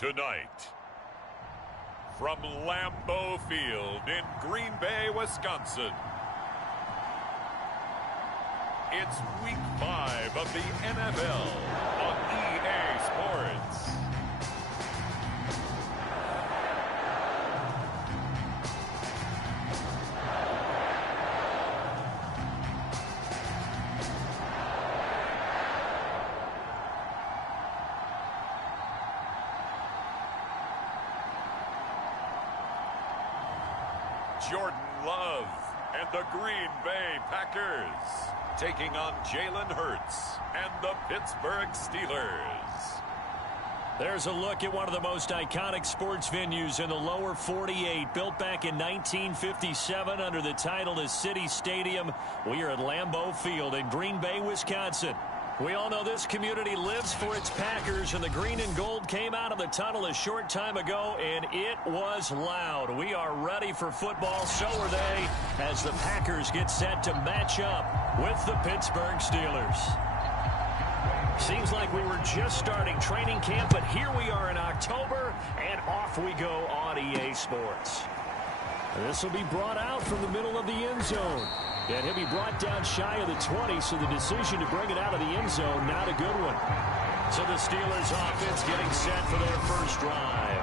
Tonight, from Lambeau Field in Green Bay, Wisconsin, it's Week 5 of the NFL on EA Sports. Jordan Love and the Green Bay Packers taking on Jalen Hurts and the Pittsburgh Steelers. There's a look at one of the most iconic sports venues in the lower 48, built back in 1957 under the title of City Stadium. We are at Lambeau Field in Green Bay, Wisconsin. We all know this community lives for its Packers, and the green and gold came out of the tunnel a short time ago, and it was loud. We are ready for football, so are they, as the Packers get set to match up with the Pittsburgh Steelers. Seems like we were just starting training camp, but here we are in October, and off we go on EA Sports. This will be brought out from the middle of the end zone. And he'll be brought down shy of the 20, so the decision to bring it out of the end zone, not a good one. So the Steelers offense getting set for their first drive.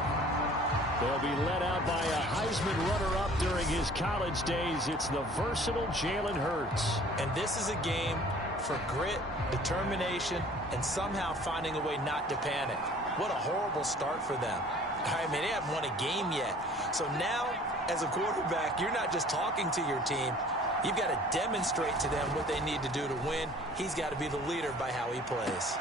They'll be led out by a Heisman runner-up during his college days. It's the versatile Jalen Hurts. And this is a game for grit, determination, and somehow finding a way not to panic. What a horrible start for them. I mean, they haven't won a game yet. So now, as a quarterback, you're not just talking to your team. You've got to demonstrate to them what they need to do to win. He's got to be the leader by how he plays.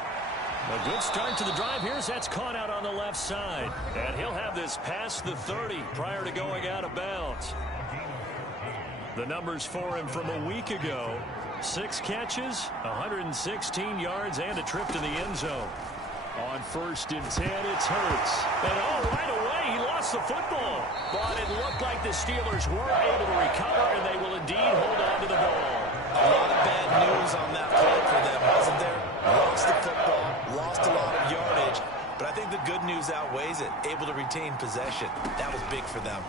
A good start to the drive here as that's caught out on the left side. And he'll have this past the 30 prior to going out of bounds. The numbers for him from a week ago: 6 catches, 116 yards, and a trip to the end zone. On 1st and 10, it's Hurts. And right away, he lost the football. But it looked like the Steelers were able to recover, and they will indeed hold on to the ball. A lot of bad news on that play for them, wasn't there? Lost the football, lost a lot of yardage. But I think the good news outweighs it. Able to retain possession. That was big for them.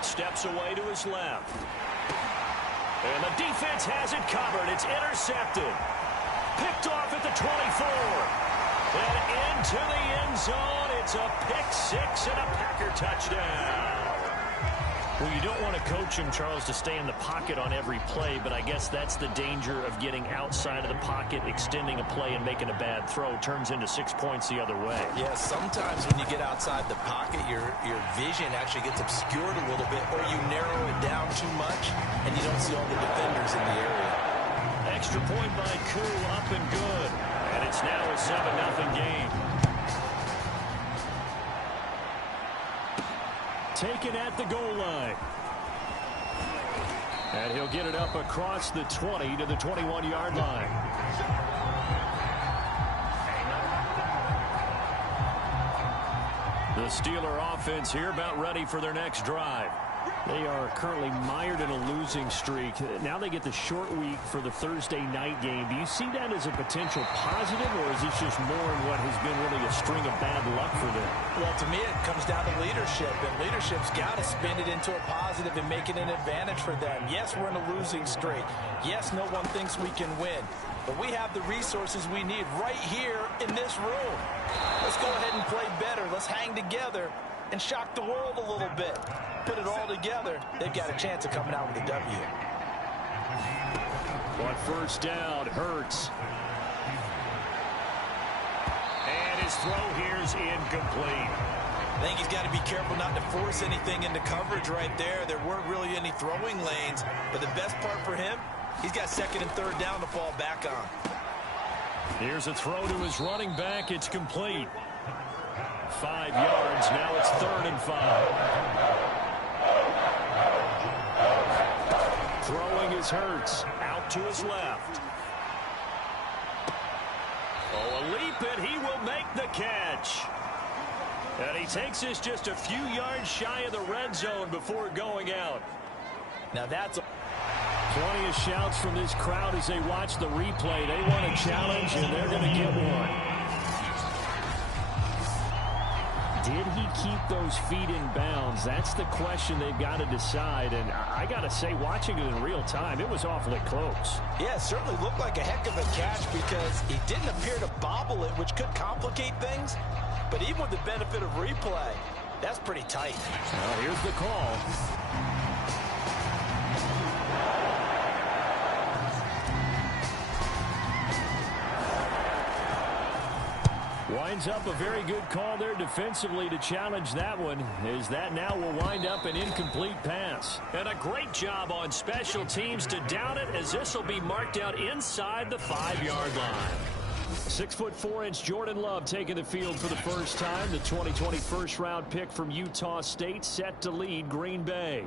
Steps away to his left. And the defense has it covered. It's intercepted. Picked off at the 24. And into the end zone, it's a pick-6 and a Packer touchdown. Well, you don't want to coach him, Charles, to stay in the pocket on every play, but I guess that's the danger of getting outside of the pocket, extending a play, and making a bad throw. Turns into 6 points the other way. Yeah, sometimes when you get outside the pocket, your vision actually gets obscured a little bit, or you narrow it down too much, and you don't see all the defenders in the area. Extra point by Koo, up and good. And it's now a 7-0 game. Taken at the goal line. And he'll get it up across the 20 to the 21-yard line. The Steeler offense here about ready for their next drive. They are currently mired in a losing streak. Now they get the short week for the Thursday night game. Do you see that as a potential positive, or is this just more in what has been really a string of bad luck for them? Well, to me, it comes down to leadership, and leadership's got to spin it into a positive and make it an advantage for them. Yes, we're in a losing streak. Yes, no one thinks we can win, but we have the resources we need right here in this room. Let's go ahead and play better. Let's hang together and shock the world a little bit. Put it all together, they've got a chance of coming out with a W. On 1st down, Hurts. And his throw here's incomplete. I think he's got to be careful not to force anything into coverage right there. There weren't really any throwing lanes, but the best part for him, he's got 2nd and 3rd down to fall back on. Here's a throw to his running back. It's complete. 5 yards. Now it's 3rd and 5. Throwing is Hurts. Out to his left. Oh, a leap, and he will make the catch. And he takes this just a few yards shy of the red zone before going out. Now that's plenty of shouts from this crowd as they watch the replay. They want a challenge, and they're going to get one. did he keep those feet in bounds? That's the question they've got to decide. And I got to say, watching it in real time, it was awfully close. Yeah, it certainly looked like a heck of a catch because he didn't appear to bobble it, which could complicate things. But even with the benefit of replay, that's pretty tight. Well, here's the call. Winds up a very good call there defensively to challenge that one, as that now will wind up an incomplete pass. And a great job on special teams to down it, as this will be marked out inside the 5-yard line. 6'4" Jordan Love taking the field for the first time. The 2020 first-round pick from Utah State set to lead Green Bay.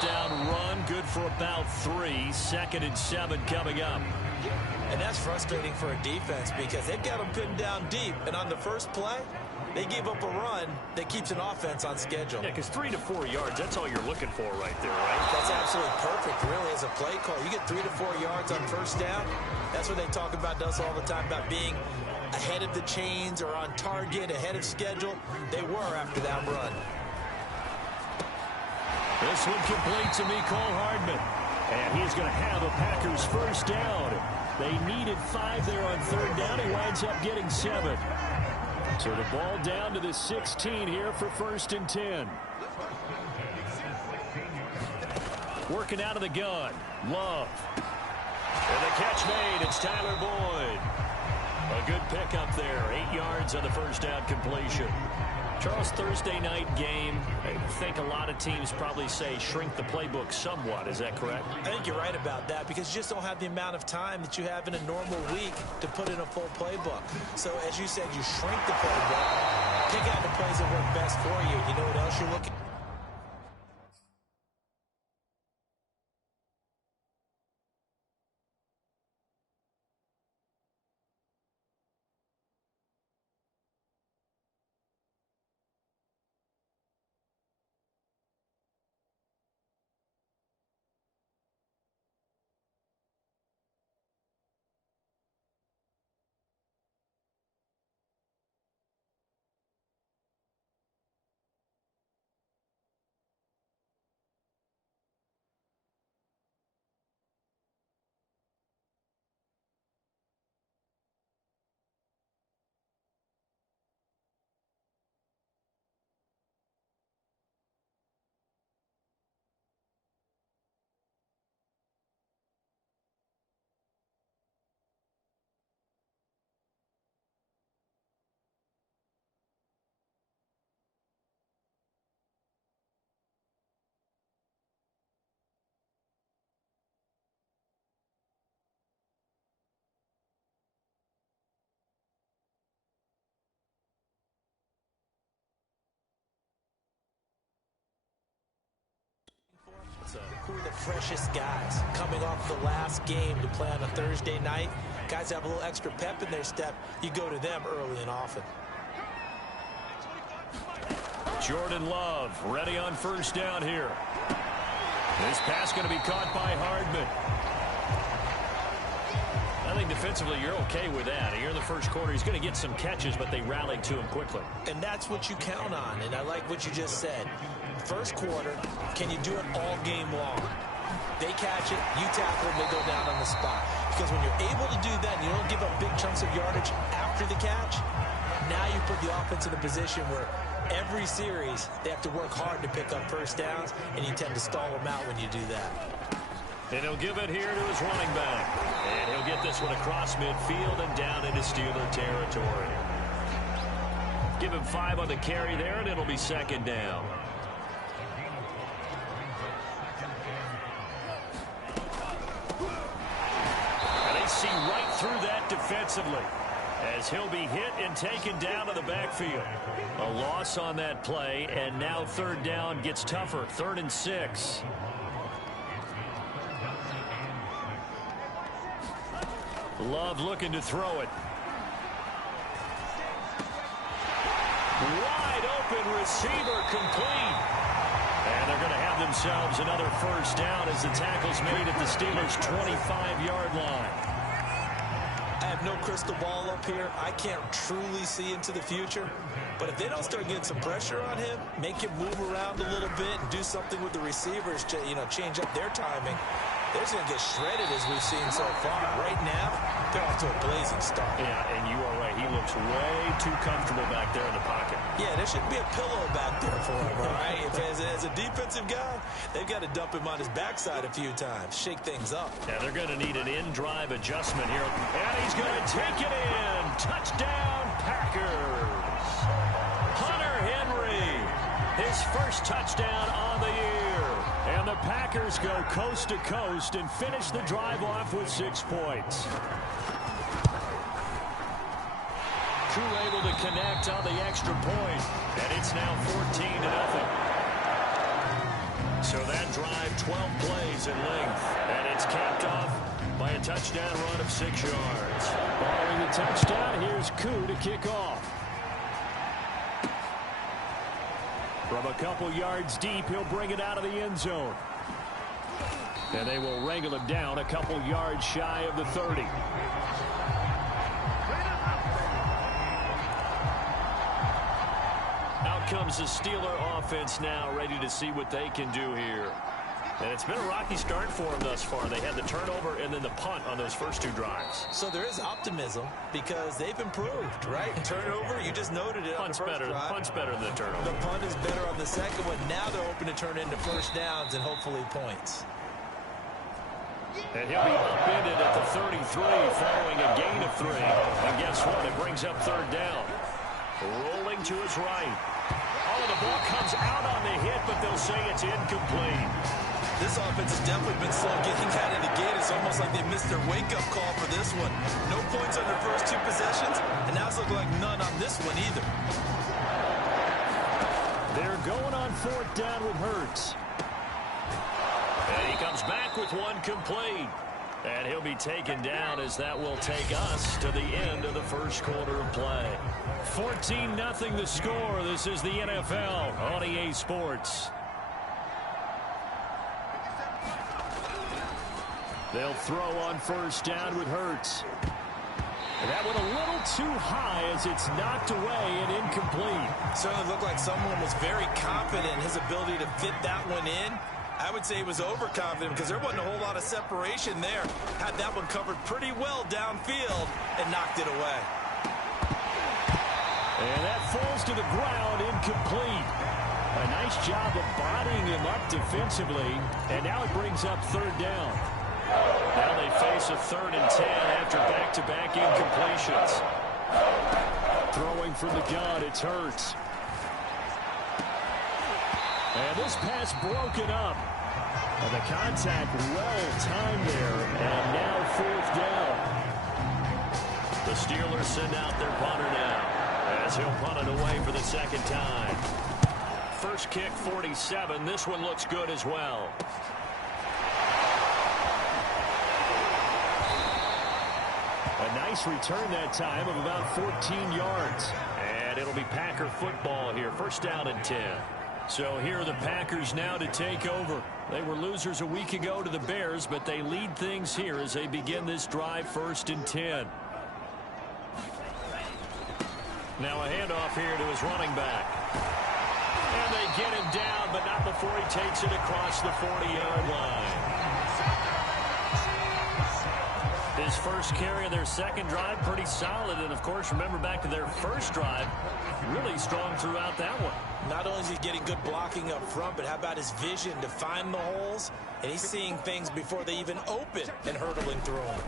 Down run, good for about 3. 2nd and 7 coming up. And that's frustrating for a defense because they've got them pinned down deep. And on the first play, they gave up a run that keeps an offense on schedule. Yeah, because 3 to 4 yards, that's all you're looking for right there, right? That's absolutely perfect, really, as a play call. You get 3 to 4 yards on first down. That's what they talk about us all the time, about being ahead of the chains or on target, ahead of schedule. They were after that run. This one complete to Mecole Hardman. And he's going to have a Packers first down. They needed 5 there on 3rd down. He winds up getting 7. So the ball down to the 16 here for 1st and 10. Working out of the gun. Love. And the catch made. It's Tyler Boyd. A good pickup there. 8 yards on the first down completion. Charles, Thursday night game, I think a lot of teams probably say shrink the playbook somewhat. Is that correct? I think you're right about that because you just don't have the amount of time that you have in a normal week to put in a full playbook. So, as you said, you shrink the playbook, pick out the plays that work best for you. You know what else you're looking for? Who are the freshest guys coming off the last game to play on a Thursday night? Guys have a little extra pep in their step. You go to them early and often. Jordan Love ready on first down here. This pass going to be caught by Hardman. I think defensively you're okay with that. Here in the first quarter, he's going to get some catches, but they rallied to him quickly. And that's what you count on, and I like what you just said. First quarter, can you do it all game long? They catch it, you tackle them, they go down on the spot. Because when you're able to do that and you don't give up big chunks of yardage after the catch, now you put the offense in a position where every series they have to work hard to pick up first downs, and you tend to stall them out when you do that. And he'll give it here to his running back. And he'll get this one across midfield and down into Steeler territory. Give him 5 on the carry there, and it'll be 2nd down. And they see right through that defensively, as he'll be hit and taken down to the backfield. A loss on that play, and now 3rd down gets tougher. 3rd and 6. Love looking to throw it. Wide open receiver complete. And they're going to have themselves another first down as the tackle's made at the Steelers' 25-yard line. I have no crystal ball up here. I can't truly see into the future. But if they don't start getting some pressure on him, make him move around a little bit and do something with the receivers to, change up their timing, they're just going to get shredded as we've seen so far. Right now, they're off to a blazing start. Yeah, and you are right. He looks way too comfortable back there in the pocket. Yeah, there should be a pillow back there for him, all right? As a defensive guy, they've got to dump him on his backside a few times, shake things up. Yeah, they're going to need an in-drive adjustment here. And he's going to take it in. Touchdown, Packers. Hunter Henry, his first touchdown on the year. And the Packers go coast to coast and finish the drive off with 6 points. Crew able to connect on the extra point, and it's now 14-0. So that drive, 12 plays in length, and it's capped off by a touchdown run of 6 yards. Following the touchdown, here's Koo to kick off. From a couple yards deep, he'll bring it out of the end zone. And they will wrangle him down a couple yards shy of the 30. Out comes the Steeler offense now, ready to see what they can do here. And it's been a rocky start for them thus far. They had the turnover and then the punt on those first 2 drives. So there is optimism because they've improved, right? Turnover, you just noted it. Punt's better than the turnover. The punt is better on the second one. Now they're hoping to turn into first downs and hopefully points. And he'll be upended at the 33 following a gain of 3. And guess what? It brings up 3rd down. Rolling to his right. Oh, the ball comes out on the hit, but they'll say it's incomplete. This offense has definitely been slow getting out of the gate. It's almost like they missed their wake-up call for this one. No points on their first 2 possessions, and now it's looking like none on this one either. They're going on 4th down with Hurts. And he comes back with 1 complete. And he'll be taken down as that will take us to the end of the first quarter of play. 14-0 the score. This is the NFL on EA Sports. They'll throw on 1st down with Hurts. And that went a little too high as it's knocked away and incomplete. Certainly looked like someone was very confident in his ability to fit that one in. I would say he was overconfident because there wasn't a whole lot of separation there. Had that one covered pretty well downfield and knocked it away. And that falls to the ground, incomplete. A nice job of bodying him up defensively. And now it brings up 3rd down. Now they face a 3rd and 10 after back-to-back incompletions. Throwing from the gun, it's Hurts. And this pass broken up. And the contact well-timed there. And now 4th down. The Steelers send out their punter now, as he'll punt it away for the 2nd time. First kick, 47. This one looks good as well. A nice return that time of about 14 yards. And it'll be Packer football here. 1st down and 10. So here are the Packers now to take over. They were losers a week ago to the Bears, but they lead things here as they begin this drive 1st and 10. Now a handoff here to his running back. And they get him down, but not before he takes it across the 40-yard line. His first carry of their 2nd drive, pretty solid. And, of course, remember back to their 1st drive, really strong throughout that one. Not only is he getting good blocking up front, but how about his vision to find the holes? And he's seeing things before they even open and hurdling through them.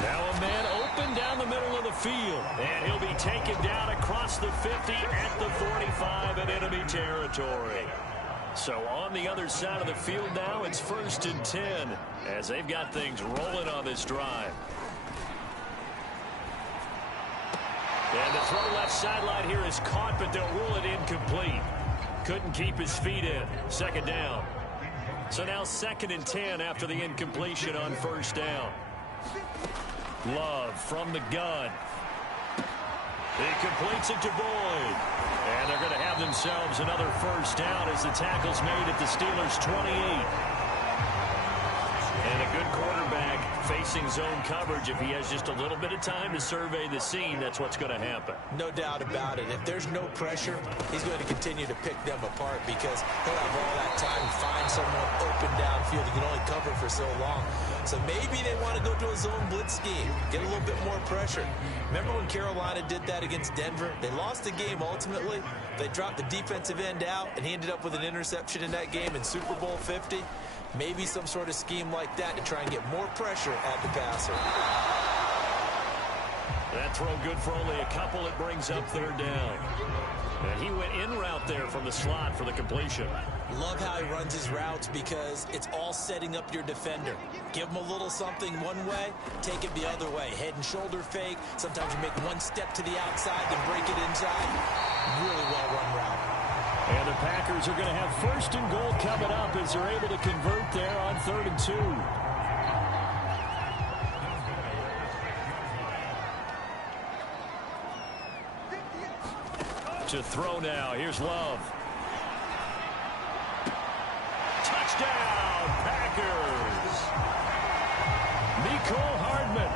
Now a man open down the middle of the field. And he'll be taken down across the 50 at the 45 in enemy territory. So on the other side of the field now, it's 1st and 10 as they've got things rolling on this drive. And the throw left sideline here is caught, but they'll rule it incomplete. Couldn't keep his feet in. 2nd down. So now 2nd and 10 after the incompletion on 1st down. Love from the gun. He completes it to Boyd. And And they're going to have themselves another first down as the tackle's made at the Steelers' 28. And a good quarterback facing zone coverage. If he has just a little bit of time to survey the scene, that's what's going to happen. No doubt about it. If there's no pressure, he's going to continue to pick them apart because he'll have all that time to find someone open downfield. He can only cover for so long. So maybe they want to go to a zone blitz scheme, get a little bit more pressure. Remember when Carolina did that against Denver? They lost the game ultimately. They dropped the defensive end out, and he ended up with an interception in that game in Super Bowl 50. Maybe some sort of scheme like that to try and get more pressure at the passer. That throw good for only a couple. It brings up third down. And he went in route there from the slot for the completion. Love how he runs his routes because it's all setting up your defender. Give him a little something one way, take it the other way. Head and shoulder fake. Sometimes you make one step to the outside, then break it inside. Really well-run route. And the Packers are going to have first and goal coming up as they're able to convert there on 3rd and 2. To throw now. Here's Love. Touchdown, Packers. Mecole Hardman,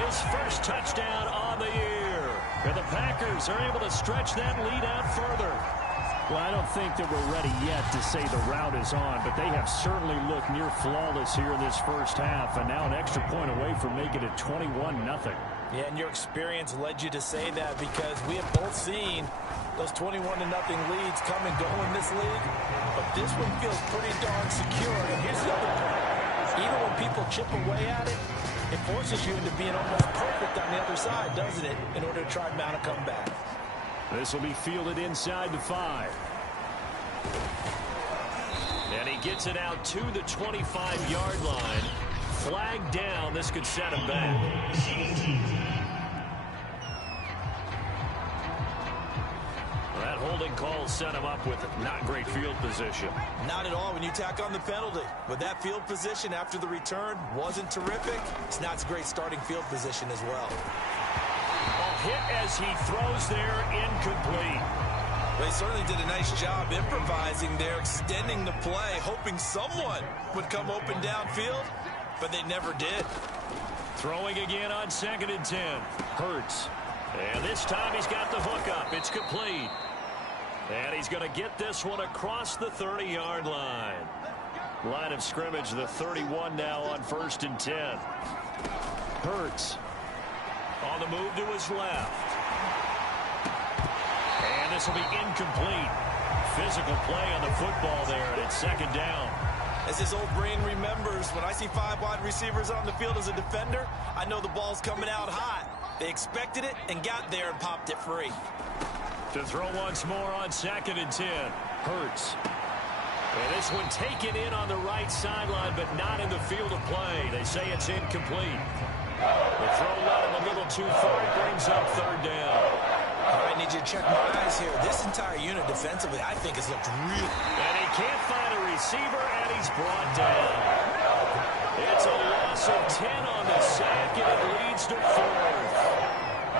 his first touchdown on the year. And the Packers are able to stretch that lead out further. Well, I don't think that we're ready yet to say the route is on, but they have certainly looked near flawless here in this first half, and now an extra point away from making it 21-0. Yeah, and your experience led you to say that because we have both seen those 21-0 leads come and go in this league, but this one feels pretty darn secure. And here's the other point. Even when people chip away at it, it forces you into being almost perfect on the other side, doesn't it, in order to try and mount a comeback. This will be fielded inside the 5. And he gets it out to the 25-yard line. Flag down. This could set him back. That holding call set him up with not great field position. Not at all when you tack on the penalty. But that field position after the return wasn't terrific. It's not a great starting field position as well. Hit as he throws there, incomplete. They certainly did a nice job improvising there, extending the play, hoping someone would come open downfield, but they never did. Throwing again on 2nd and 10. Hurts. And this time he's got the hook up. It's complete. And he's going to get this one across the 30-yard line. Line of scrimmage, the 31 now on 1st and 10. Hurts. On the move to his left. And this will be incomplete. Physical play on the football there, and it's 2nd down. As his old brain remembers, when I see 5 wide receivers on the field as a defender, I know the ball's coming out hot. They expected it and got there and popped it free. To throw once more on 2nd and 10. Hurts. And this one taken in on the right sideline, but not in the field of play. They say it's incomplete. The throw led him a little too far. It brings up 3rd down. All right, I need you to check my eyes here. This entire unit defensively, I think, has looked real. And he can't find a receiver, and he's brought down. It's a loss of 10 on the sack, and it leads to 4th.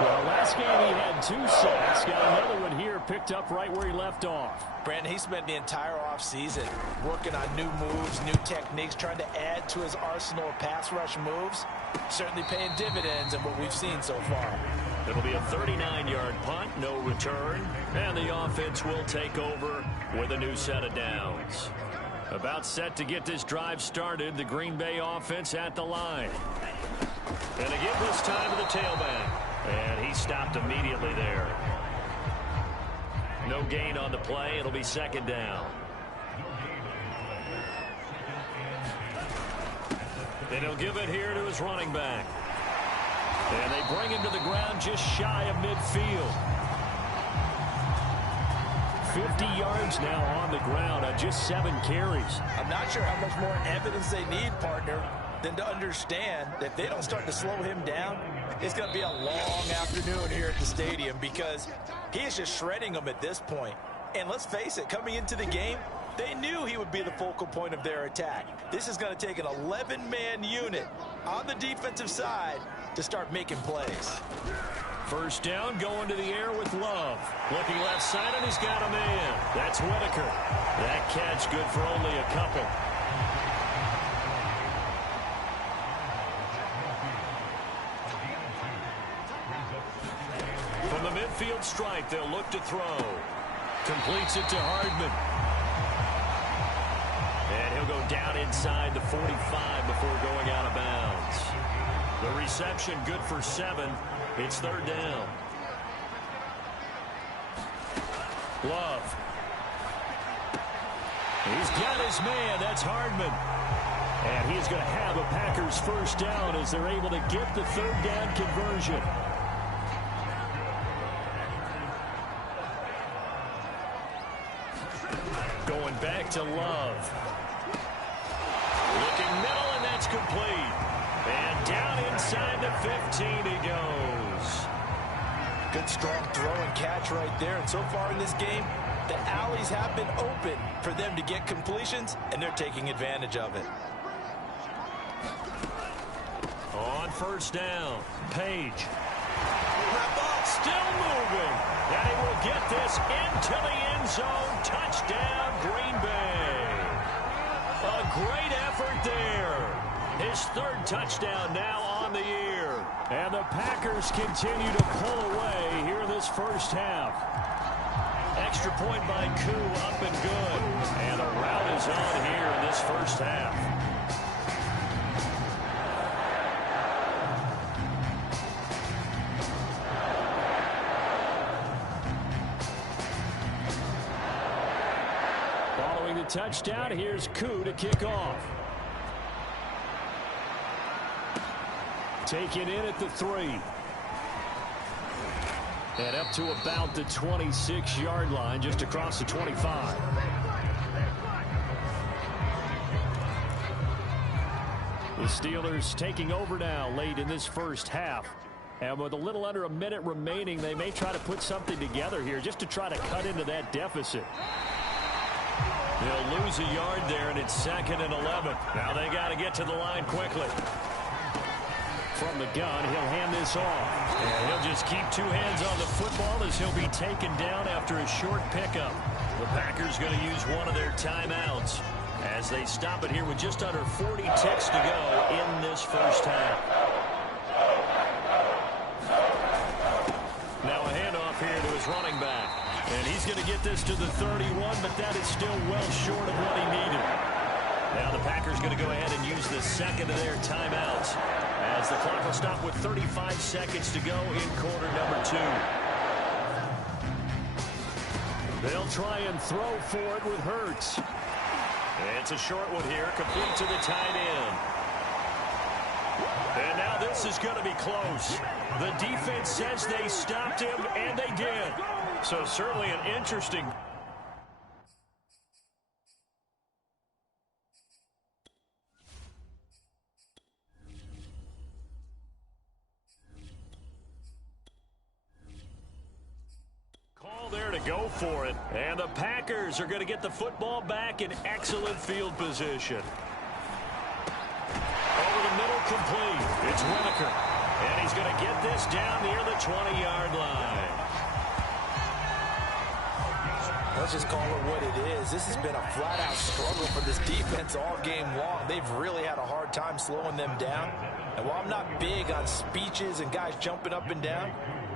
Well, last game he had 2 sacks. Got another one here, picked up right where he left off. Brandon, he spent the entire offseason working on new moves, new techniques, trying to add to his arsenal of pass rush moves. Certainly paying dividends in what we've seen so far. It'll be a 39-yard punt, no return, and the offense will take over with a new set of downs. About set to get this drive started, the Green Bay offense at the line. And again this time to the tailback. And he stopped immediately there. No gain on the play. It'll be 2nd down. And he'll give it here to his running back. And they bring him to the ground just shy of midfield. 50 yards now on the ground on just 7 carries. I'm not sure how much more evidence they need, partner, than to understand that if they don't start to slow him down, it's going to be a long afternoon here at the stadium because he is just shredding them at this point. And let's face it, coming into the game, They knew he would be the focal point of their attack. This is going to take an 11-man unit on the defensive side to start making plays. First down, going to the air with Love. Looking left side, and he's got a man. That's Whitaker. That catch good for only a couple. From the midfield stripe, they'll look to throw. Completes it to Hardman. And he'll go down inside the 45 before going out of bounds. The reception good for 7. It's third down. Love. He's got his man. That's Hardman. And he's going to have a Packers first down as they're able to get the third down conversion. Going back to Love. Looking middle, and that's complete. And down inside the 15 he goes. Good strong throw and catch right there. And so far in this game, the alleys have been open for them to get completions, and they're taking advantage of it. On first down, Page. The ball still moving. And he will get this into the end zone. Touchdown, Green Bay. A great effort there. His third touchdown now on the year. And the Packers continue to pull away here in this first half. Extra point by Koo, up and good. And the rout is on here in this first half. Following the touchdown, here's Koo to kick off. Taken in at the 3. And up to about the 26-yard line, just across the 25. The Steelers taking over now late in this first half. And with a little under a minute remaining, they may try to put something together here just to try to cut into that deficit. They'll lose a yard there, and it's 2nd and 11. Now they got to get to the line quickly. From the gun, he'll hand this off. And he'll just keep 2 hands on the football as he'll be taken down after a short pickup. The Packers going to use one of their timeouts as they stop it here with just under 40 ticks to go in this first half. Now a handoff here to his running back. And he's going to get this to the 31, but that is still well short of what he needed. Now the Packers going to go ahead and use the second of their timeouts as the clock will stop with 35 seconds to go in quarter number 2. They'll try and throw for it with Hurts. It's a short one here, complete to the tight end. And now this is going to be close. The defense says they stopped him, and they did. So certainly an interesting... there to go for it. And the Packers are going to get the football back in excellent field position. Over the middle, complete. It's Whitaker. And he's going to get this down near the 20-yard line. Let's just call it what it is. This has been a flat-out struggle for this defense all game long. They've really had a hard time slowing them down. And while I'm not big on speeches and guys jumping up and down,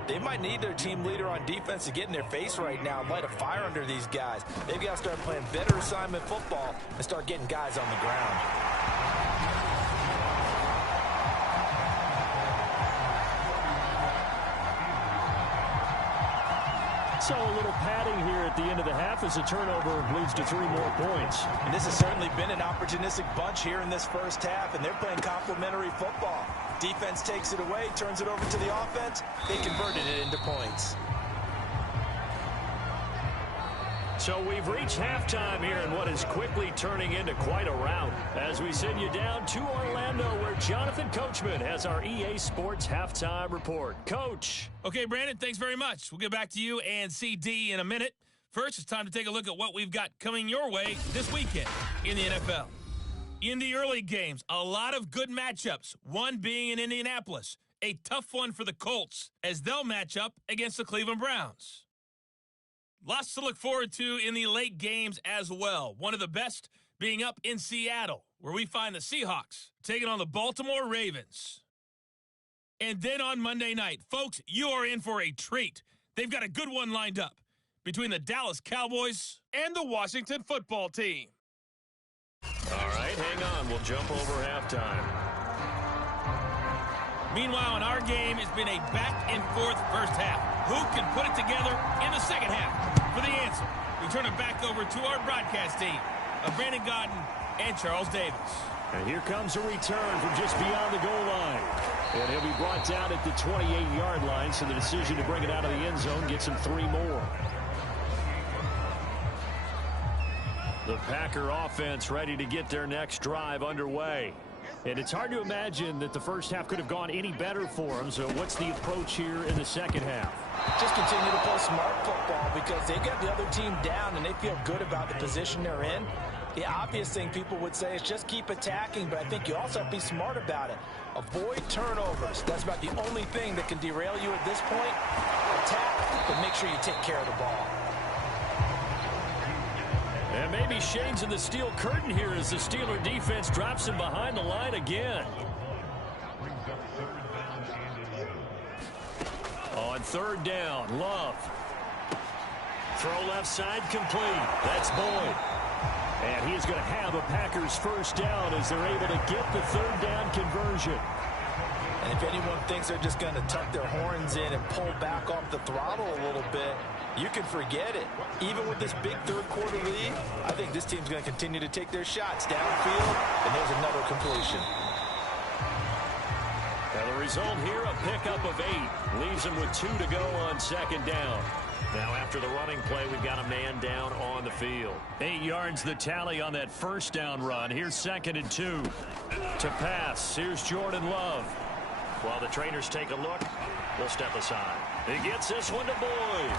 they might need their team leader on defense to get in their face right now and light a fire under these guys. They've got to start playing better assignment football and start getting guys on the ground. So a little padding here at the end of the half as a turnover leads to 3 more points. And this has certainly been an opportunistic bunch here in this first half, and they're playing complementary football. Defense takes it away, turns it over to the offense. They converted it into points. So we've reached halftime here in what is quickly turning into quite a rout as we send you down to Orlando where Jonathan Coachman has our EA Sports halftime report. Coach. Okay, Brandon, thanks very much. We'll get back to you and CD in a minute. First, it's time to take a look at what we've got coming your way this weekend in the NFL. In the early games, a lot of good matchups, one being in Indianapolis. A tough one for the Colts as they'll match up against the Cleveland Browns. Lots to look forward to in the late games as well. One of the best being up in Seattle, where we find the Seahawks taking on the Baltimore Ravens. And then on Monday night, folks, you are in for a treat. They've got a good one lined up between the Dallas Cowboys and the Washington football team. All right, hang on. We'll jump over halftime. Meanwhile, in our game, it's been a back-and-forth first half. Who can put it together in the second half? For the answer, we turn it back over to our broadcast team of Brandon Godden and Charles Davis. And here comes a return from just beyond the goal line. And he'll be brought down at the 28-yard line, so the decision to bring it out of the end zone gets him 3 more. The Packer offense ready to get their next drive underway. And it's hard to imagine that the first half could have gone any better for them. So what's the approach here in the second half? Just continue to play smart football because they got the other team down and they feel good about the position they're in. The obvious thing people would say is just keep attacking, but I think you also have to be smart about it. Avoid turnovers. That's about the only thing that can derail you at this point. Attack, but make sure you take care of the ball. And maybe shades in the steel curtain here as the Steeler defense drops him behind the line again. On third down, Love. Throw left side complete. That's Boyd. And he's going to have a Packers first down as they're able to get the third down conversion. And if anyone thinks they're just going to tuck their horns in and pull back off the throttle a little bit, you can forget it. Even with this big third-quarter lead, I think this team's going to continue to take their shots downfield, and there's another completion. Now the result here, a pickup of 8. Leaves them with 2 to go on second down. Now after the running play, we've got a man down on the field. 8 yards the tally on that first down run. Here's 2nd and 2. To pass, here's Jordan Love. While the trainers take a look, we'll step aside. He gets this one to Boyd.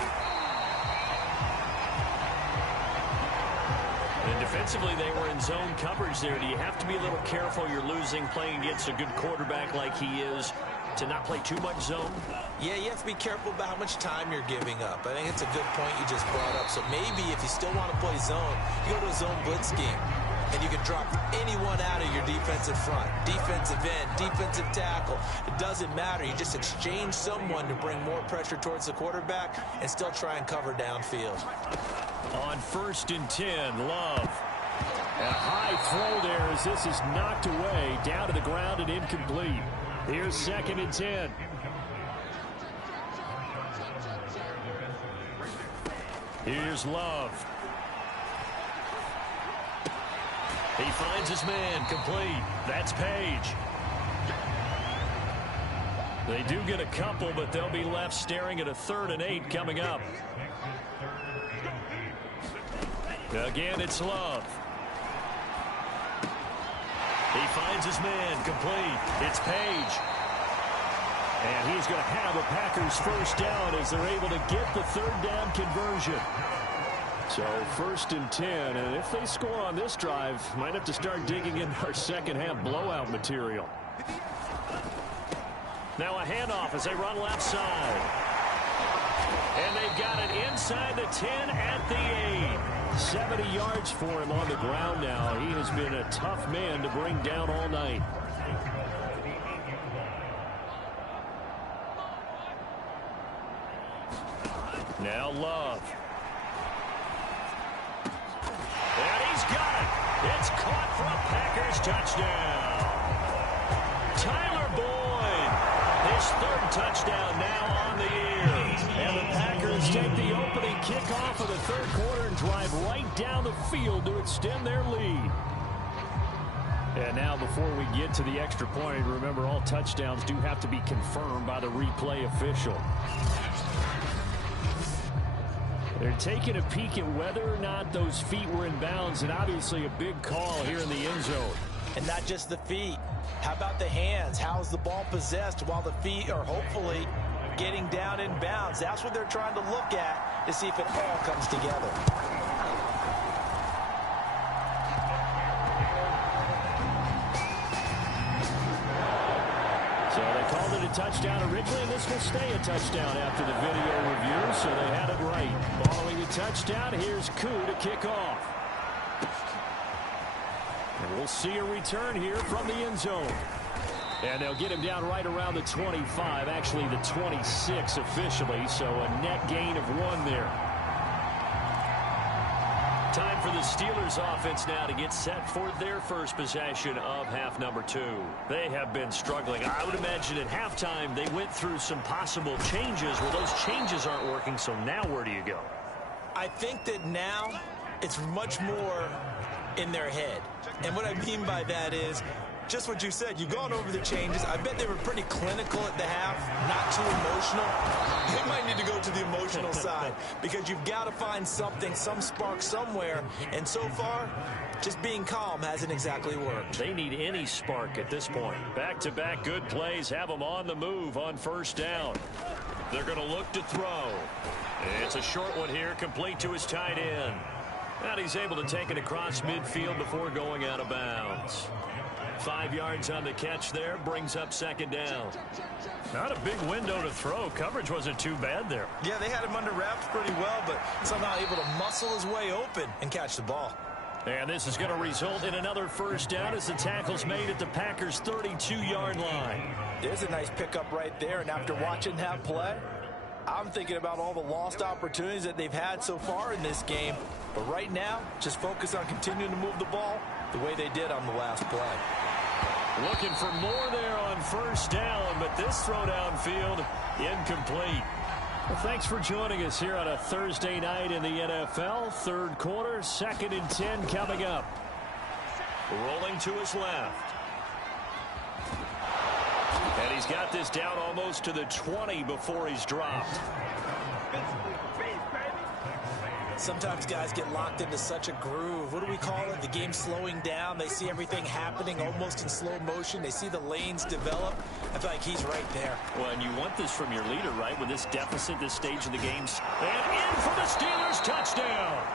And defensively, they were in zone coverage there. Do you have to be a little careful? You're losing playing against a good quarterback like he is to not play too much zone? Yeah, you have to be careful about how much time you're giving up. I think it's a good point you just brought up. So maybe if you still want to play zone, you go to a zone blitz scheme. And you can drop anyone out of your defensive front. Defensive end, defensive tackle. It doesn't matter. You just exchange someone to bring more pressure towards the quarterback and still try and cover downfield. On 1st and 10, Love. A high throw there as this is knocked away, down to the ground and incomplete. Here's 2nd and 10. Here's Love. He finds his man, complete. That's Page. They do get a couple, but they'll be left staring at a 3rd and 8 coming up. Again, it's Love. He finds his man, complete. It's Page. And he's going to have a Packers first down as they're able to get the third down conversion. So 1st and 10, and if they score on this drive, might have to start digging in our second half blowout material. Now a handoff as they run left side. And they've got it inside the 10 at the 8. 70 yards for him on the ground now. He has been a tough man to bring down all night. Now Love. And he's got it. It's caught for a Packers touchdown. Tyler Boyd, his 3rd touchdown now on the year. And the Packers take the opening kickoff of the 3rd quarter and drive right down the field to extend their lead. And now before we get to the extra point, remember all touchdowns do have to be confirmed by the replay official. They're taking a peek at whether or not those feet were in bounds, and obviously a big call here in the end zone. And not just the feet. How about the hands? How's the ball possessed while the feet are hopefully getting down in bounds. That's what they're trying to look at to see if it all comes together. So they called it a touchdown originally, and this will stay a touchdown after the video review, so they had it right. Following the touchdown, here's Koo to kick off. And we'll see a return here from the end zone. And they'll get him down right around the 25, actually the 26 officially, so a net gain of 1 there. Time for the Steelers offense now to get set for their first possession of half number 2. They have been struggling. I would imagine at halftime they went through some possible changes. Well, those changes aren't working, so now where do you go? I think that now it's much more in their head. And what I mean by that is just what you said. You've gone over the changes. I bet they were pretty clinical at the half, not too emotional. They might need to go to the emotional side because you've got to find something, some spark somewhere. And so far, just being calm hasn't exactly worked. They need any spark at this point. Back-to-back good plays have them on the move on first down. They're going to look to throw. It's a short one here, complete to his tight end. And he's able to take it across midfield before going out of bounds. 5 yards on the catch there, brings up second down. Not a big window to throw. Coverage wasn't too bad there. Yeah, they had him under wraps pretty well, but somehow able to muscle his way open and catch the ball. And this is going to result in another first down as the tackle's made at the Packers' 32-yard line. There's a nice pickup right there, and after watching that play, I'm thinking about all the lost opportunities that they've had so far in this game. But right now, just focus on continuing to move the ball the way they did on the last play. Looking for more there on first down, but this throw downfield incomplete. Well, thanks for joining us here on a Thursday night in the NFL. Third quarter, 2nd and 10 coming up. Rolling to his left. And he's got this down almost to the 20 before he's dropped. Sometimes guys get locked into such a groove. What do we call it? The game slowing down. They see everything happening almost in slow motion. They see the lanes develop. I feel like he's right there. Well, and you want this from your leader, right? With this deficit, this stage of the game. And in for the Steelers touchdown.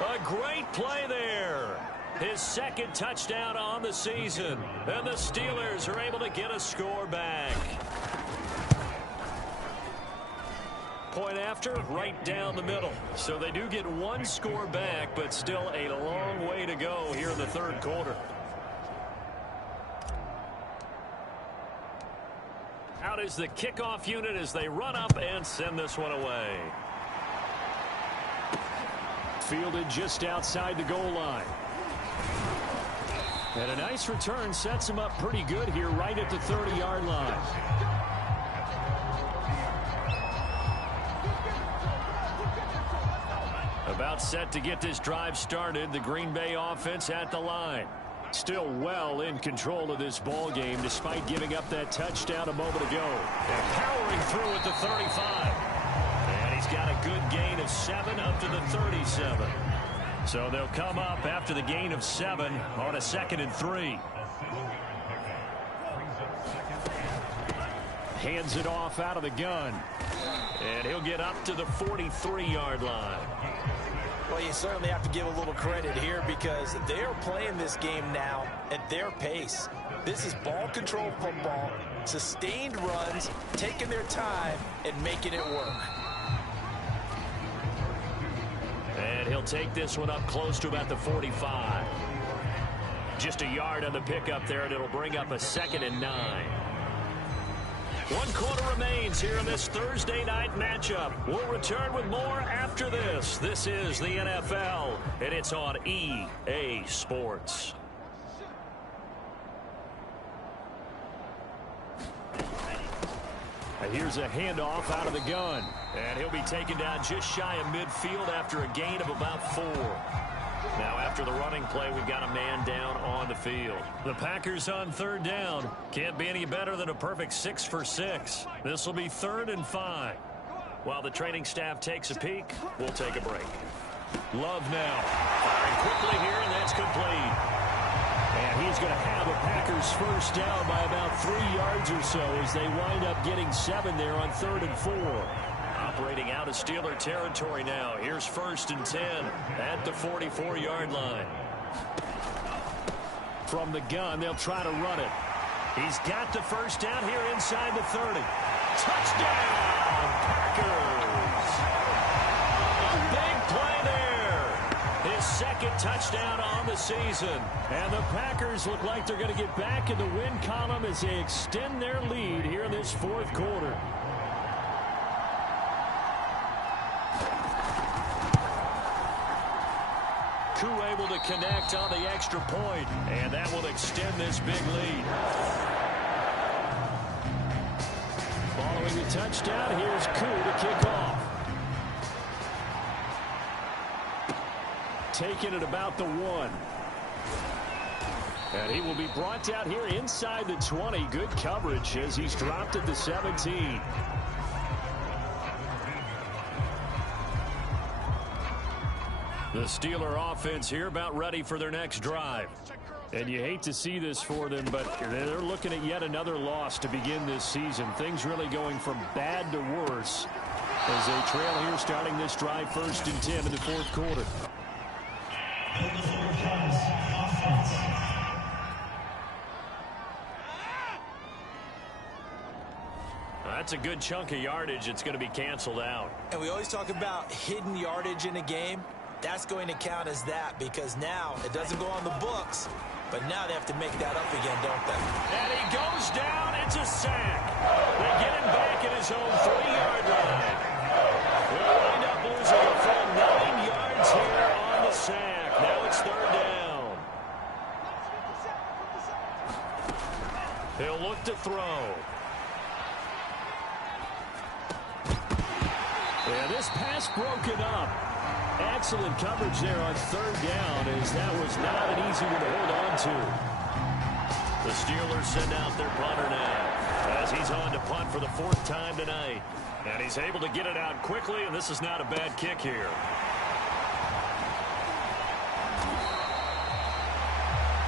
A great play there. His second touchdown on the season. And the Steelers are able to get a score back. Point after, right down the middle. So they do get one score back, but still a long way to go here in the third quarter. Out is the kickoff unit as they run up and send this one away. Fielded just outside the goal line. And a nice return sets him up pretty good here right at the 30-yard line. About set to get this drive started. The Green Bay offense at the line. Still well in control of this ball game despite giving up that touchdown a moment ago. And powering through at the 35. And he's got a good gain of 7 up to the 37. So they'll come up after the gain of 7 on a 2nd and 3. Hands it off out of the gun. And he'll get up to the 43-yard line. Well, you certainly have to give a little credit here because they're playing this game now at their pace. This is ball control football, sustained runs, taking their time and making it work. And he'll take this one up close to about the 45. Just a yard on the pickup there, and it'll bring up a 2nd and 9. 1 quarter remains here in this Thursday night matchup. We'll return with more after this. This is the NFL, and it's on EA Sports. And here's a handoff out of the gun. And he'll be taken down just shy of midfield after a gain of about 4. Now after the running play, we've got a man down on the field. The Packers on 3rd down. Can't be any better than a perfect 6 for 6. This will be 3rd and 5. While the training staff takes a peek, we'll take a break. Love now. Firing quickly here, and that's complete. And he's is going to have a Packers first down by about 3 yards or so as they wind up getting 7 there on 3rd and 4. Operating out of Steeler territory now. Here's 1st and 10 at the 44-yard line. From the gun, they'll try to run it. He's got the first down here inside the 30. Touchdown, Packers! A big play there. His 2nd touchdown on the season. And the Packers look like they're going to get back in the win column as they extend their lead here in this 4th quarter. Koo able to connect on the extra point, and that will extend this big lead. Following the touchdown, here's Koo to kick off. Taking it about the 1. And he will be brought down here inside the 20. Good coverage as he's dropped at the 17. The Steeler offense here about ready for their next drive. And you hate to see this for them, but they're looking at yet another loss to begin this season. Things really going from bad to worse as they trail here starting this drive 1st and 10 in the 4th quarter. That's a good chunk of yardage. It's going to be canceled out. And we always talk about hidden yardage in a game. That's going to count as that because now it doesn't go on the books, but now they have to make that up again, don't they? And he goes down. It's a sack. They get him back at his own 3-yard line. They'll wind up losing a full 9 yards here on the sack. Now it's 3rd down. He'll look to throw. Yeah, this pass broken up. Excellent coverage there on 3rd down as that was not an easy one to hold on to. The Steelers send out their punter now as he's on to punt for the 4th time tonight. And he's able to get it out quickly, and this is not a bad kick here.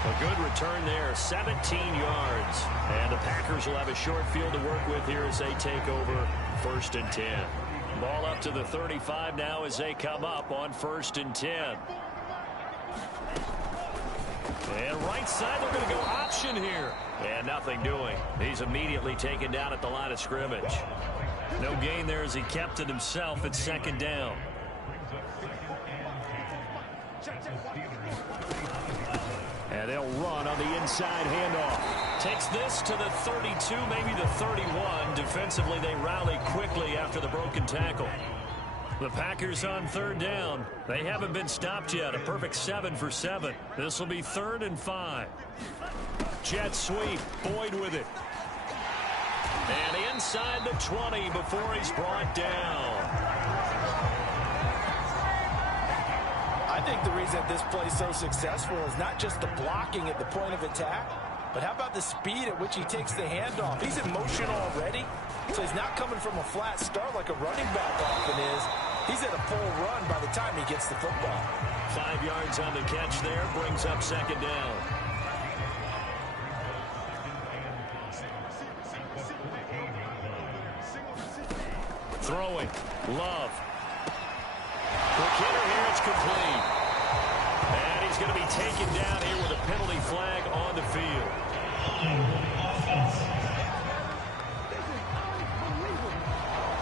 A good return there, 17 yards. And the Packers will have a short field to work with here as they take over 1st and 10. Ball up to the 35 now as they come up on 1st and 10. And right side, they're going to go option here. And nothing doing. He's immediately taken down at the line of scrimmage. No gain there as he kept it himself at 2nd down. And they'll run on the inside handoff. Takes this to the 32, maybe the 31. Defensively, they rally quickly after the broken tackle. The Packers on 3rd down. They haven't been stopped yet. A perfect 7 for 7. This will be 3rd and 5. Jet sweep. Boyd with it. And inside the 20 before he's brought down. I think the reason this play is so successful is not just the blocking at the point of attack, but how about the speed at which he takes the handoff? He's in motion already, so he's not coming from a flat start like a running back often is. He's at a full run by the time he gets the football. 5 yards on the catch there, brings up 2nd down. Throwing, Love. Quick hitter here, it's complete. And he's going to be taken down here with a penalty flag on the field.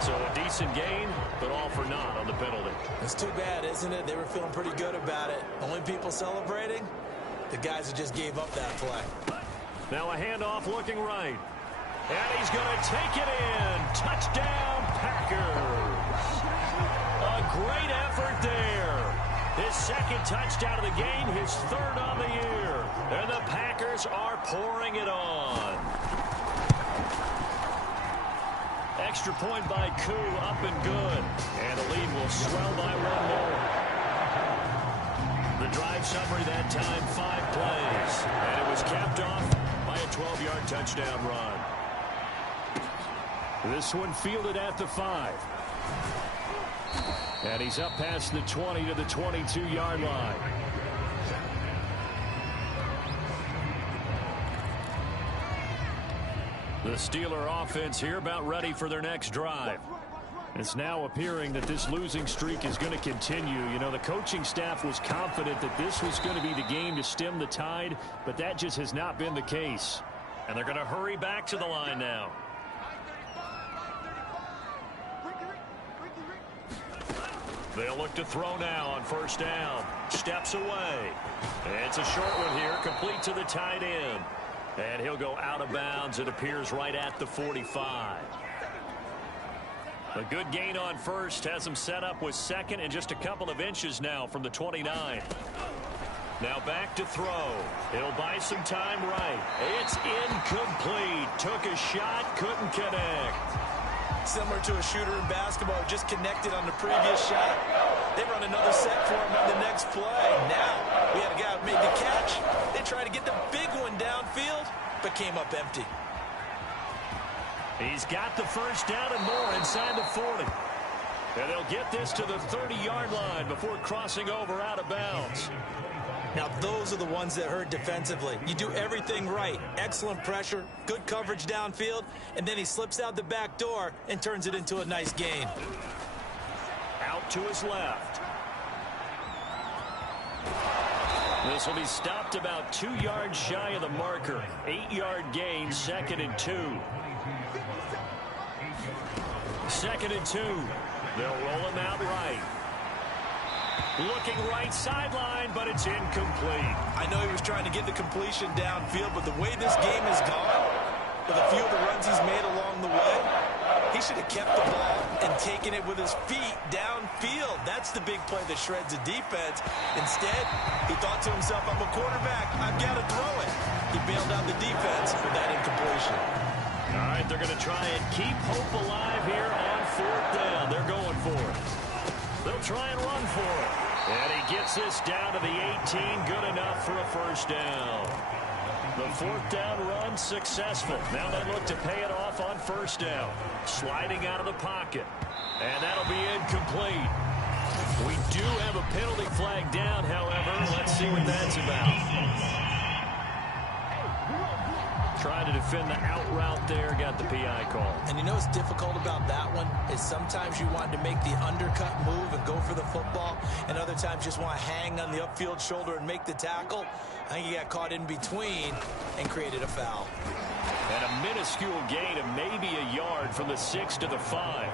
So a decent gain, but all for naught on the penalty. It's too bad, isn't it? They were feeling pretty good about it. Only people celebrating, the guys who just gave up that play. Now a handoff looking right. And he's going to take it in. Touchdown, Packers. A great effort there. His 2nd touchdown of the game, his 3rd on the year. And the Packers are pouring it on. Extra point by Koo, up and good. And the lead will swell by 1 more. The drive summary that time, 5 plays. And it was capped off by a 12-yard touchdown run. This one fielded at the 5. And he's up past the 20 to the 22-yard line. The Steeler offense here about ready for their next drive. It's now appearing that this losing streak is going to continue. You know, the coaching staff was confident that this was going to be the game to stem the tide, but that just has not been the case. And they're going to hurry back to the line now. They'll look to throw now on first down. Steps away. It's a short one here, complete to the tight end. And he'll go out of bounds, it appears, right at the 45. A good gain on first has him set up with second and just a couple of inches now from the 29. Now back to throw. He'll buy some time right. It's incomplete. Took a shot, couldn't connect. Similar to a shooter in basketball, just connected on the previous shot. They run another set for him on the next play. Now, we had a guy who made the catch. They tried to get the big one downfield, but came up empty. He's got the first down and more inside the 40. And they'll get this to the 30-yard line before crossing over out of bounds. Now, those are the ones that hurt defensively. You do everything right. Excellent pressure, good coverage downfield, and then he slips out the back door and turns it into a nice gain. Out to his left. This will be stopped about 2 yards shy of the marker. 8-yard gain, 2nd and 2. 2nd and 2. They'll roll him out right. Looking right sideline, but it's incomplete. I know he was trying to get the completion downfield, but the way this game has gone, with a few of the runs he's made along the way, he should have kept the ball and taken it with his feet downfield. That's the big play that shreds a defense. Instead, he thought to himself, I'm a quarterback, I've got to throw it. He bailed out the defense with that incompletion. All right, they're going to try and keep hope alive here on 4th down. They're going for it. They'll try and run for it. And he gets this down to the 18, good enough for a first down. The 4th down run successful. Now they look to pay it off on first down. Sliding out of the pocket. And that'll be incomplete. We do have a penalty flag down, however. Let's see what that's about. Trying to defend the out route there, got the PI call. And you know what's difficult about that one is sometimes you want to make the undercut move and go for the football, and other times just want to hang on the upfield shoulder and make the tackle. I think he got caught in between and created a foul. And a minuscule gain of maybe a yard from the 6 to the 5.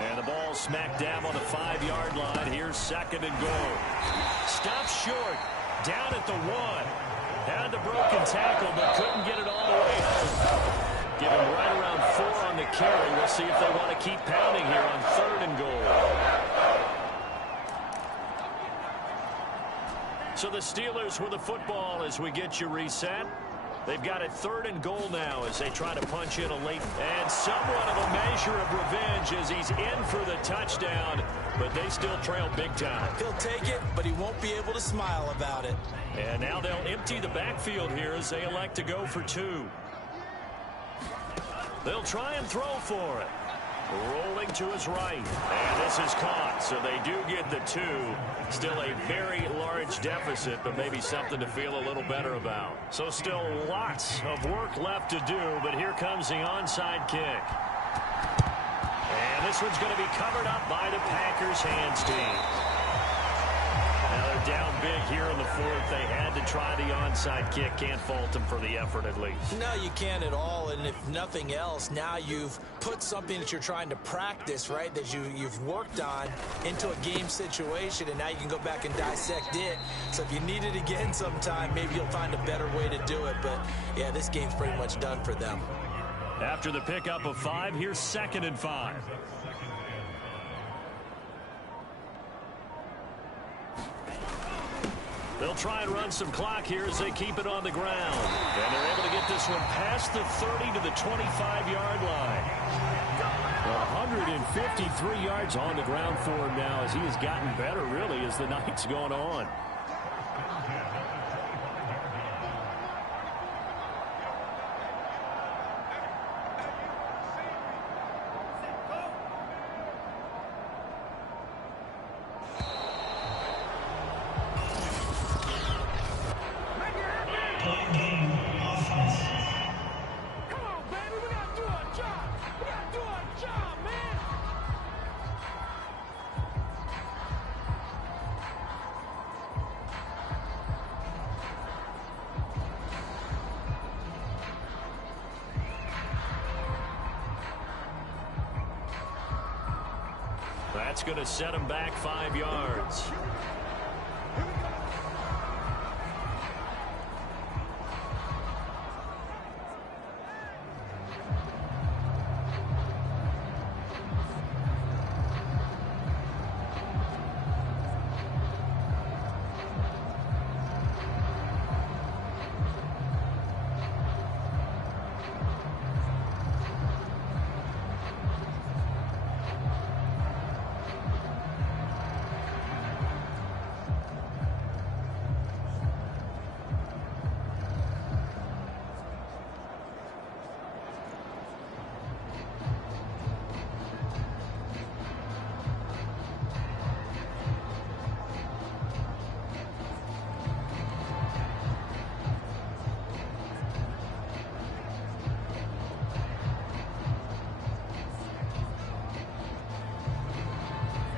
And the ball smack dab on the 5-yard line. Here's 2nd and goal. Stop short, down at the 1. Had the broken tackle, but couldn't get it all the way home. Give him right around 4 on the carry. We'll see if they want to keep pounding here on 3rd and goal. So the Steelers with the football as we get you reset. They've got it 3rd and goal now as they try to punch in a late. And somewhat of a measure of revenge as he's in for the touchdown, but they still trail big time. He'll take it, but he won't be able to smile about it. And now they'll empty the backfield here as they elect to go for 2. They'll try and throw for it. Rolling to his right. And this is caught, so they do get the 2. Still a very large deficit, but maybe something to feel a little better about. So still lots of work left to do, but here comes the onside kick. And this one's going to be covered up by the Packers hands team. Now they're down big here in the 4th. They had to try the onside kick. Can't fault them for the effort at least. No, you can't at all. And if nothing else, now you've put something that you're trying to practice, right, that you've worked on into a game situation, and now you can go back and dissect it. So if you need it again sometime, maybe you'll find a better way to do it. But, yeah, this game's pretty much done for them. After the pickup of 5, here's 2nd and 5. They'll try and run some clock here as they keep it on the ground. And they're able to get this one past the 30 to the 25-yard line. 153 yards on the ground for him now as he has gotten better, really, as the night's gone on. That's going to set him back 5 yards.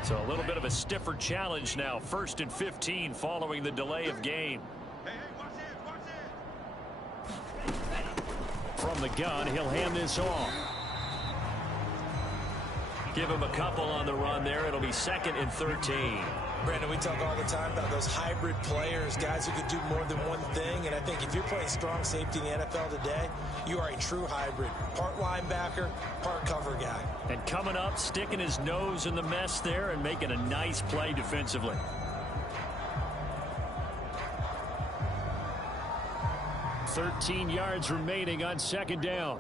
So a little bit of a stiffer challenge now. 1st and 15 following the delay of game. From the gun, he'll hand this off. Give him a couple on the run there. It'll be 2nd and 13. Brandon, we talk all the time about those hybrid players, guys who can do more than one thing. And I think if you're playing strong safety in the NFL today, you are a true hybrid. Part linebacker, part cover guy. And coming up, sticking his nose in the mess there and making a nice play defensively. $13 yards remaining on 2nd down.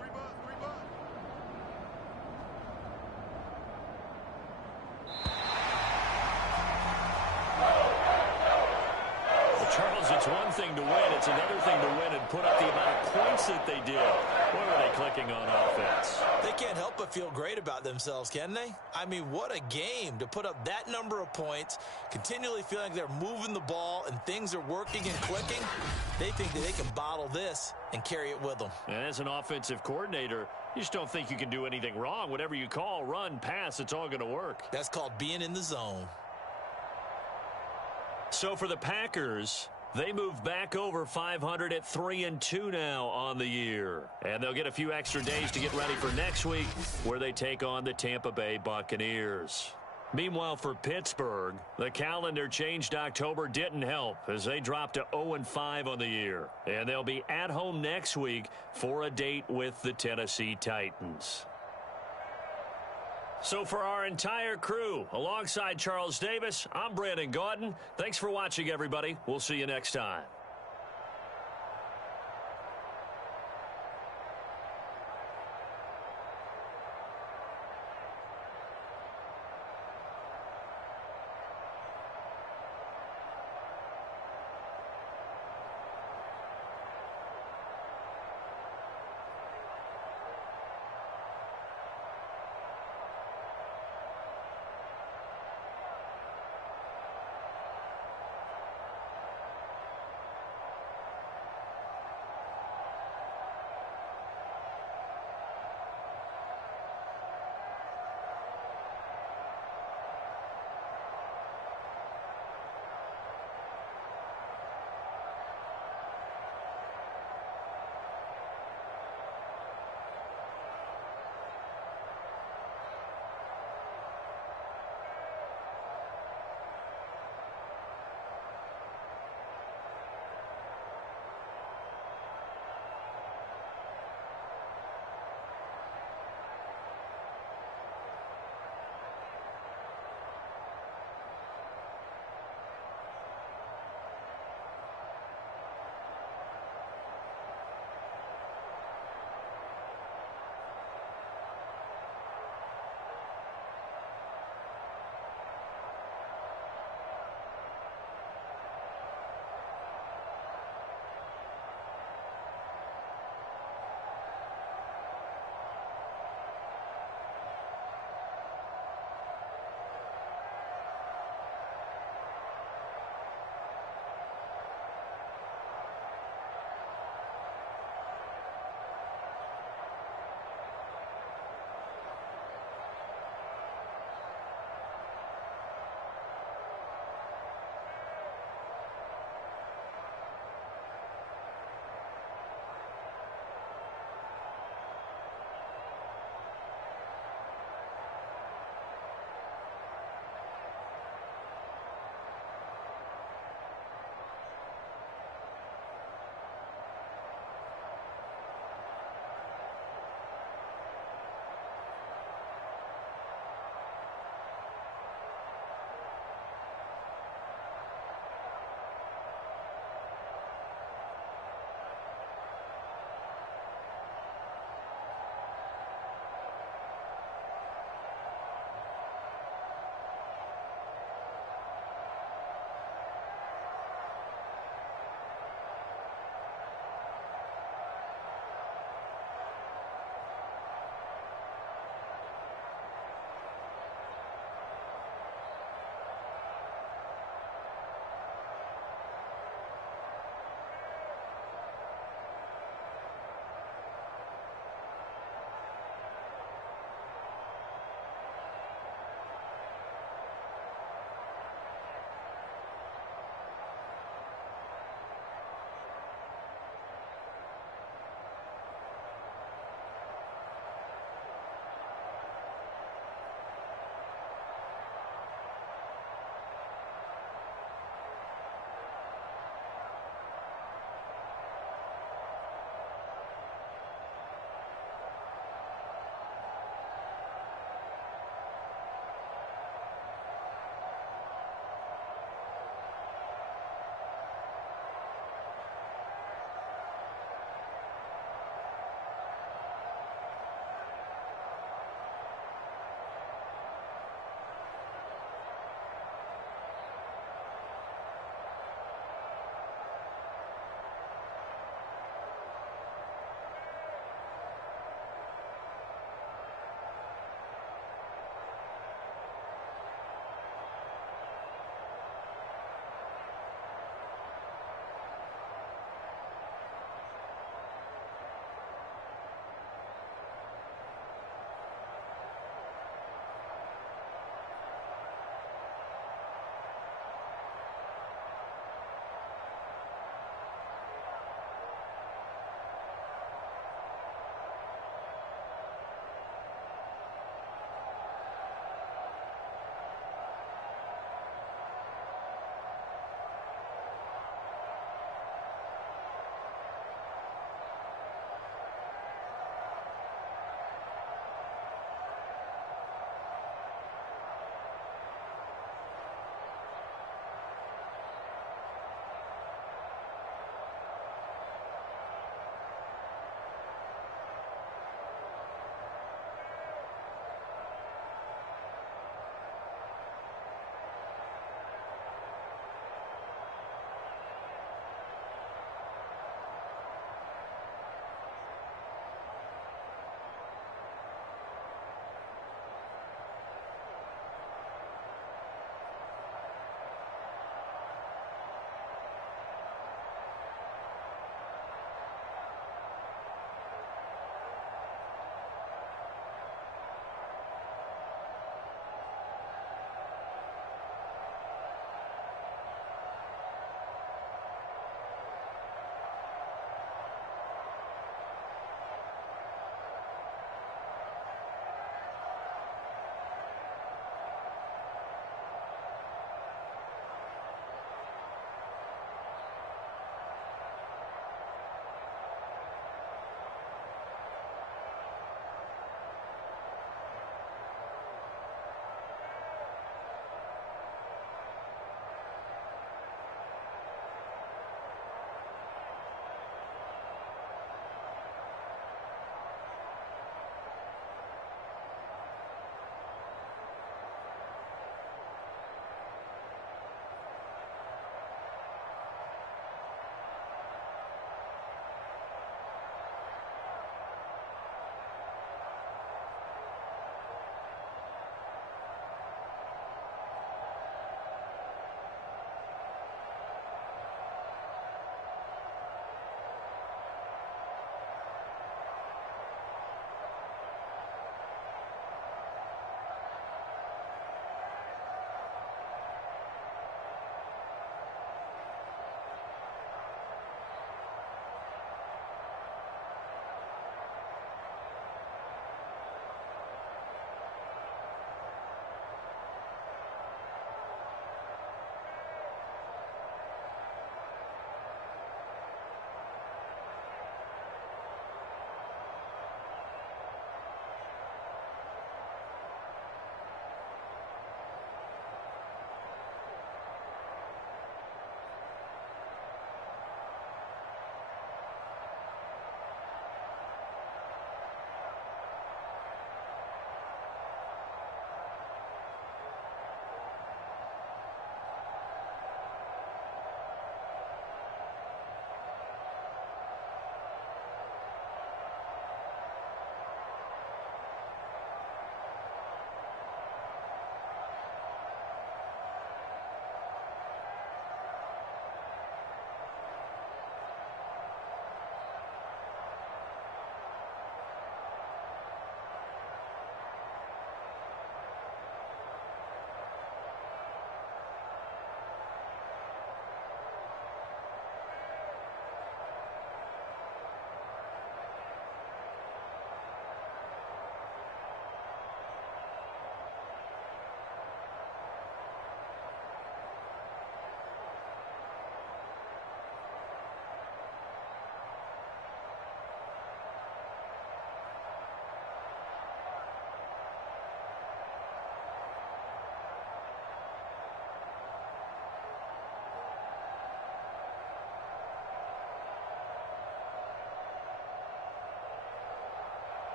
Charles, it's one thing to win. It's another thing to win and put up the amount of points that they did. What were they clicking on offense? They can't help but feel great about themselves, can they? I mean, what a game to put up that number of points, continually feeling like they're moving the ball and things are working and clicking. They think that they can bottle this and carry it with them. And as an offensive coordinator, you just don't think you can do anything wrong. Whatever you call, run, pass, it's all going to work. That's called being in the zone. So for the Packers, they move back over 500 at 3-2 now on the year. And they'll get a few extra days to get ready for next week, where they take on the Tampa Bay Buccaneers. Meanwhile, for Pittsburgh, the calendar changed October didn't help as they dropped to 0-5 on the year. And they'll be at home next week for a date with the Tennessee Titans. So for our entire crew, alongside Charles Davis, I'm Brandon Gaudin. Thanks for watching, everybody. We'll see you next time.